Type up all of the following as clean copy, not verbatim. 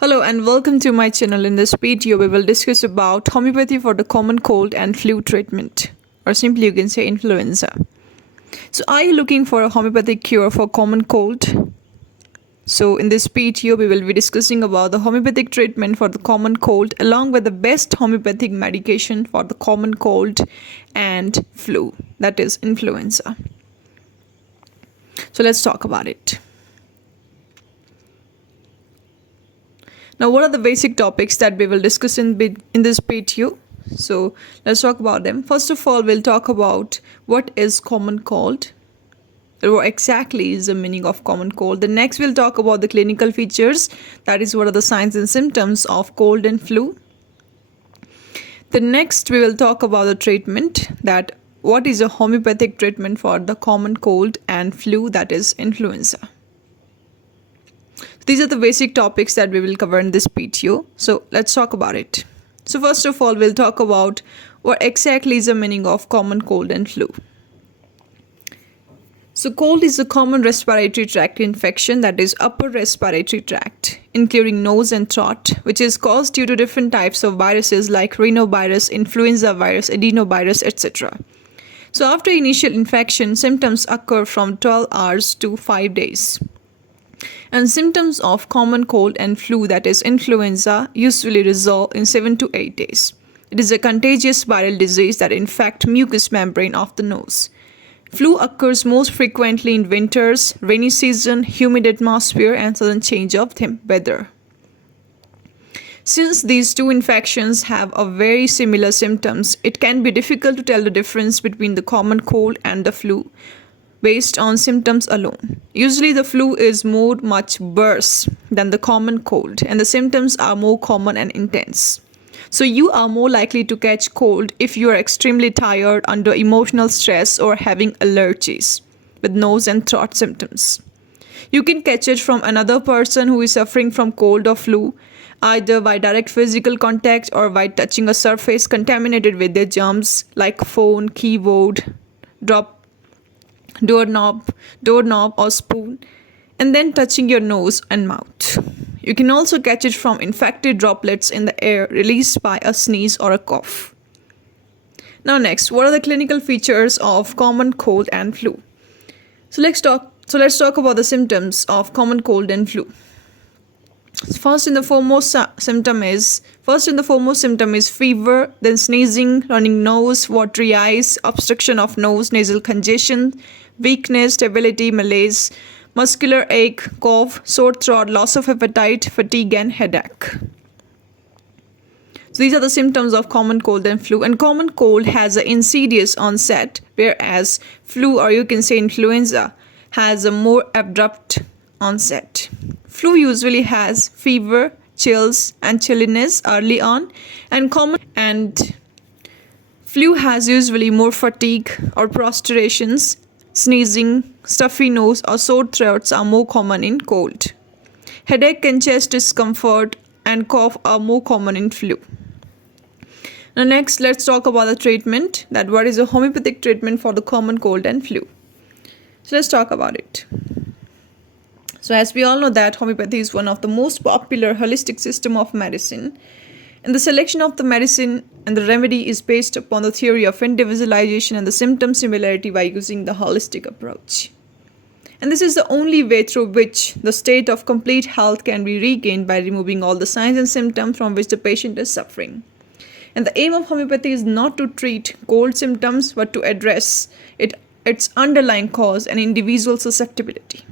Hello and welcome to my channel. In this video, we will discuss about homeopathy for the common cold and flu treatment, or simply you can say influenza. So, are you looking for a homeopathic cure for common cold? So, in this video, we will be discussing about the homeopathic treatment for the common cold along with the best homeopathic medication for the common cold and flu, that is influenza. So, let's talk about it. Now, what are the basic topics that we will discuss in this video? So, let's talk about them. First of all, we'll talk about what is common cold. What exactly is the meaning of common cold. The next, we'll talk about the clinical features. That is, what are the signs and symptoms of cold and flu. The next, we will talk about the treatment. That what is a homeopathic treatment for the common cold and flu, that is influenza. These are the basic topics that we will cover in this video. So let's talk about it. So first of all, we'll talk about what exactly is the meaning of common cold and flu. So cold is a common respiratory tract infection, that is upper respiratory tract, including nose and throat, which is caused due to different types of viruses like rhinovirus, influenza virus, adenovirus, etc. So after initial infection, symptoms occur from 12 hours to 5 days. And symptoms of common cold and flu, that is influenza, usually resolve in 7 to 8 days. It is a contagious viral disease that infects mucous membrane of the nose. Flu occurs most frequently in winters, rainy season, humid atmosphere, and sudden change of weather. Since these two infections have a very similar symptoms, it can be difficult to tell the difference between the common cold and the flu based on symptoms alone. Usually the flu is much worse than the common cold, and the symptoms are more common and intense. So you are more likely to catch cold if you are extremely tired, under emotional stress, or having allergies with nose and throat symptoms. You can catch it from another person who is suffering from cold or flu, either by direct physical contact or by touching a surface contaminated with their germs like phone, keyboard, doorknob or spoon, and then touching your nose and mouth. You can also catch it from infected droplets in the air released by a sneeze or a cough. Now next, what are the clinical features of common cold and flu? So let's talk about the symptoms of common cold and flu. First and the foremost symptom is fever, then sneezing, running nose, watery eyes, obstruction of nose, nasal congestion, weakness, debility, malaise, muscular ache, cough, sore throat, loss of appetite, fatigue, and headache. So these are the symptoms of common cold and flu. And common cold has an insidious onset, whereas flu, or you can say influenza, has a more abrupt onset. Flu usually has fever, chills, and chilliness early on, and flu has usually more fatigue or prostrations. Sneezing, stuffy nose, or sore throats are more common in cold. Headache and chest discomfort and cough are more common in flu. Now next, let's talk about the treatment. That what is a homeopathic treatment for the common cold and flu. So let's talk about it. So as we all know that homeopathy is one of the most popular holistic system of medicine, and the selection of the medicine and the remedy is based upon the theory of individualization and the symptom similarity by using the holistic approach. And this is the only way through which the state of complete health can be regained, by removing all the signs and symptoms from which the patient is suffering. And the aim of homeopathy is not to treat cold symptoms, but to address its underlying cause and individual susceptibility.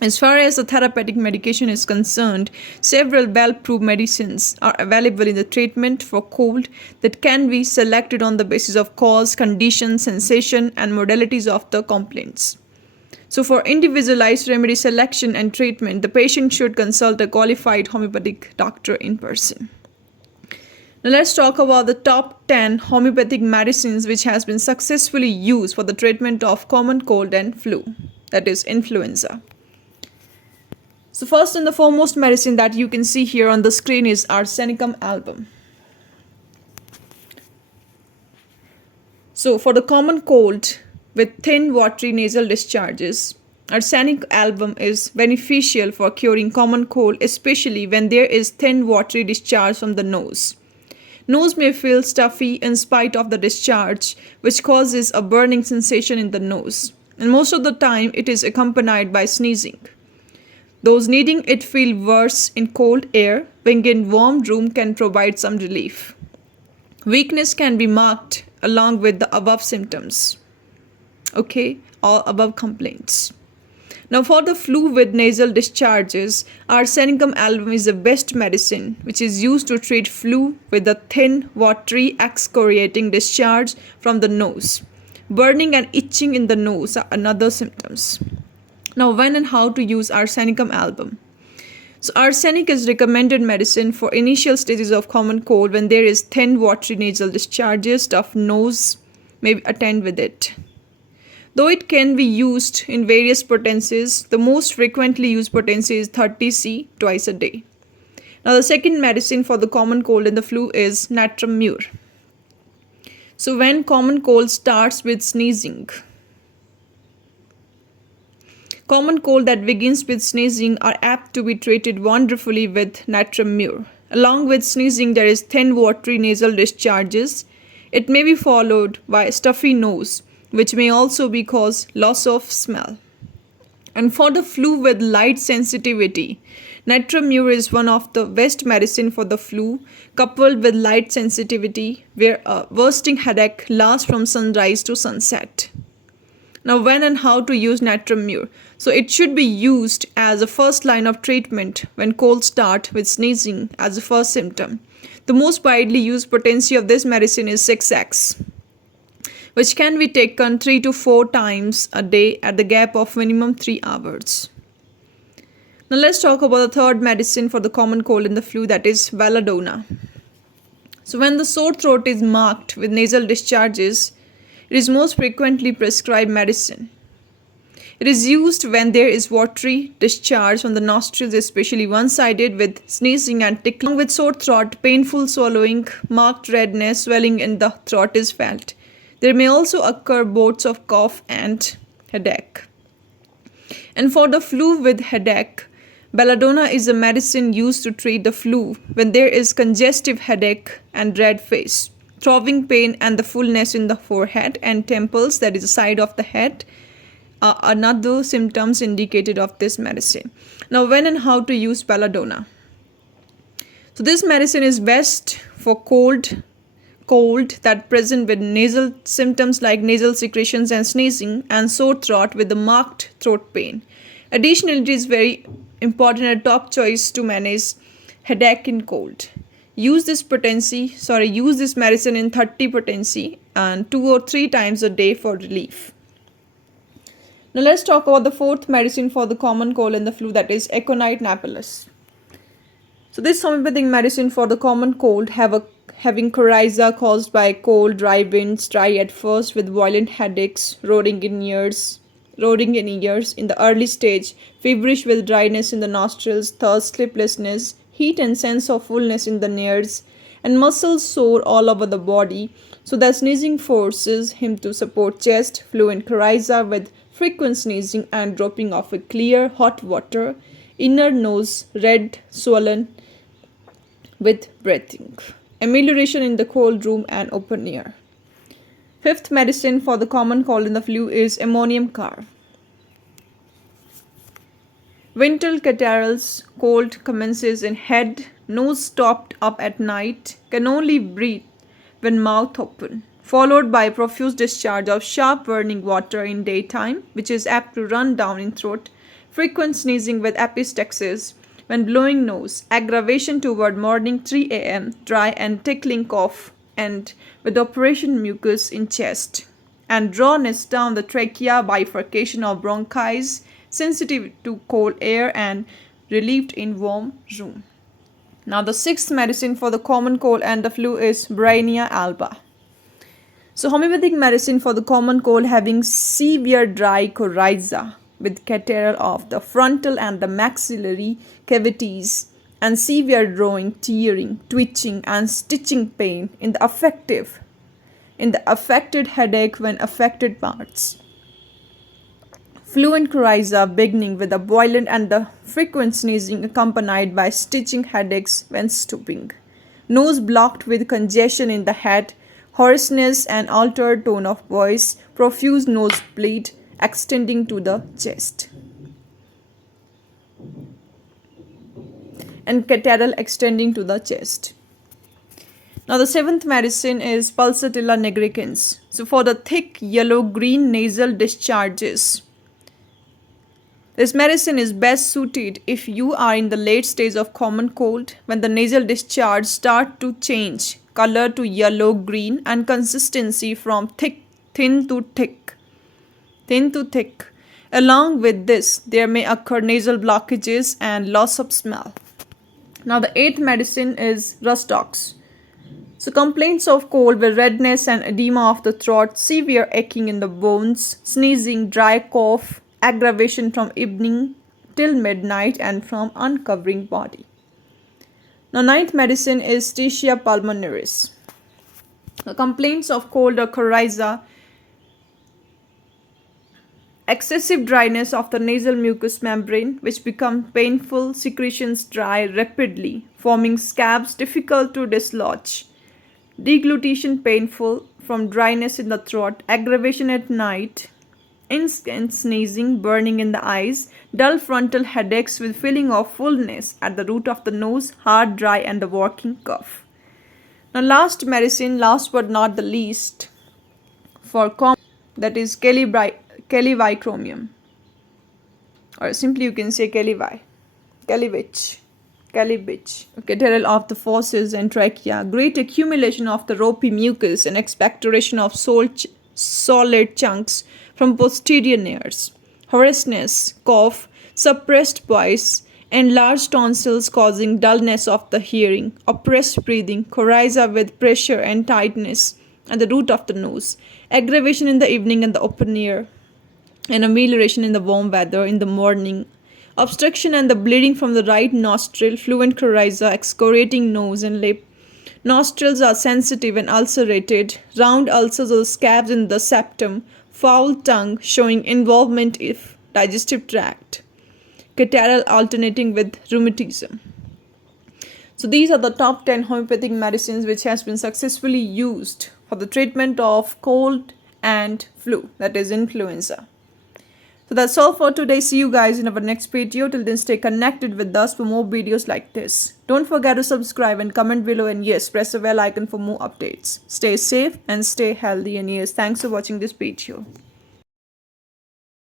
As far as the therapeutic medication is concerned, several well-proved medicines are available in the treatment for cold that can be selected on the basis of cause, condition, sensation, and modalities of the complaints. So for individualized remedy selection and treatment, the patient should consult a qualified homeopathic doctor in person. Now let's talk about the top 10 homeopathic medicines which has been successfully used for the treatment of common cold and flu, that is influenza. So first and the foremost medicine that you can see here on the screen is Arsenicum album. So for the common cold with thin watery nasal discharges, Arsenic album is beneficial for curing common cold, especially when there is thin watery discharge from the nose. Nose may feel stuffy in spite of the discharge, which causes a burning sensation in the nose. And most of the time, it is accompanied by sneezing. Those needing it feel worse in cold air, being in warm room can provide some relief. Weakness can be marked along with the above symptoms. Okay, all above complaints. Now, for the flu with nasal discharges, arsenicum album is the best medicine which is used to treat flu with a thin, watery, excoriating discharge from the nose. Burning and itching in the nose are another symptoms. Now, when and how to use arsenicum album? So, arsenic is recommended medicine for initial stages of common cold when there is thin, watery nasal discharges, stuffed nose may attend with it. Though it can be used in various potencies, the most frequently used potency is 30C twice a day. Now, the second medicine for the common cold and the flu is natrum mur. So, when common cold starts with sneezing, common cold that begins with sneezing are apt to be treated wonderfully with natrum mur. Along with sneezing, there is thin, watery nasal discharges. It may be followed by a stuffy nose, which may also be cause loss of smell. And for the flu with light sensitivity, natrum mur is one of the best medicine for the flu, coupled with light sensitivity, where a bursting headache lasts from sunrise to sunset. Now, when and how to use natrum mur? So, it should be used as a first line of treatment when cold start with sneezing as the first symptom. The most widely used potency of this medicine is 6x, which can be taken 3 to 4 times a day at the gap of minimum 3 hours. Now let's talk about the third medicine for the common cold and the flu, that is belladonna. So when the sore throat is marked with nasal discharges, it is most frequently prescribed medicine. It is used when there is watery discharge from the nostrils, especially one-sided, with sneezing and tickling. Along with sore throat, painful swallowing, marked redness, swelling in the throat is felt. There may also occur bouts of cough and headache. And for the flu with headache, belladonna is a medicine used to treat the flu when there is congestive headache and red face, throbbing pain and the fullness in the forehead and temples, that is the side of the head, are another symptoms indicated of this medicine. Now, when and how to use belladonna? So this medicine is best for cold that present with nasal symptoms like nasal secretions and sneezing, and sore throat with the marked throat pain. Additionally, it is very important and a top choice to manage headache in cold. Use this medicine in 30 potency and 2 or 3 times a day for relief. Now let's talk about the fourth medicine for the common cold and the flu, that is aconite napellus. So this homeopathic medicine for the common cold having coryza caused by cold, dry winds, dry at first with violent headaches, roaring in ears in the early stage, feverish with dryness in the nostrils, thirst, sleeplessness, heat and sense of fullness in the ears, and muscles sore all over the body, so that sneezing forces him to support chest, flu and coryza with frequent sneezing and dropping of a clear hot water, inner nose red, swollen with breathing. Amelioration in the cold room and open air. Fifth medicine for the common cold and the flu is ammonium carb. Winter catarrhs, cold commences in head, nose stopped up at night, can only breathe when mouth open, followed by profuse discharge of sharp burning water in daytime, which is apt to run down in throat, frequent sneezing with epistaxis when blowing nose, aggravation toward morning 3 a.m., dry and tickling cough, and with operation mucus in chest, and drawness down the trachea, bifurcation of bronchi, sensitive to cold air, and relieved in warm room. Now the sixth medicine for the common cold and the flu is Bryennia alba. So homeopathic medicine for the common cold having severe dry coryza with catarrh of the frontal and the maxillary cavities, and severe drawing, tearing, twitching and stitching pain in the affected headache when affected parts. Flu and coryza beginning with a boiling and the frequent sneezing accompanied by stitching headaches when stooping. Nose blocked with congestion in the head, hoarseness and altered tone of voice, profuse nosebleed extending to the chest, and catarrh extending to the chest. Now the seventh medicine is Pulsatilla nigricans. So for the thick yellow-green nasal discharges, this medicine is best suited if you are in the late stage of common cold when the nasal discharge start to change color to yellow-green and consistency from thin to thick. Along with this, there may occur nasal blockages and loss of smell. Now the eighth medicine is Rustox. So complaints of cold with redness and edema of the throat, severe aching in the bones, sneezing, dry cough, aggravation from evening till midnight and from uncovering body. Now ninth medicine is Stichia pulmonaris. The complaints of cold or coryza, excessive dryness of the nasal mucous membrane which become painful, secretions dry rapidly, forming scabs difficult to dislodge, deglutition painful from dryness in the throat, aggravation at night, instant sneezing, burning in the eyes, dull frontal headaches with feeling of fullness at the root of the nose, hard, dry and a working cough. Now last medicine, last but not the least, for that is Kelivicromium, or simply you can say Kelivich. Catarrh of the fauces and trachea, great accumulation of the ropey mucus and expectoration of solid chunks from posterior nares, hoarseness, cough, suppressed voice, enlarged tonsils causing dullness of the hearing, oppressed breathing, coryza with pressure and tightness at the root of the nose, aggravation in the evening and the open air, and amelioration in the warm weather in the morning, obstruction and the bleeding from the right nostril, fluent coryza, excoriating nose and lip. Nostrils are sensitive and ulcerated, round ulcers or scabs in the septum, foul tongue showing involvement of digestive tract, catarrh alternating with rheumatism. So these are the top 10 homeopathic medicines which has been successfully used for the treatment of cold and flu, that is influenza. So that's all for today. See you guys in our next video. Till then, stay connected with us for more videos like this. Don't forget to subscribe and comment below, and yes, press the bell icon for more updates. Stay safe and stay healthy, and yes, thanks for watching this video.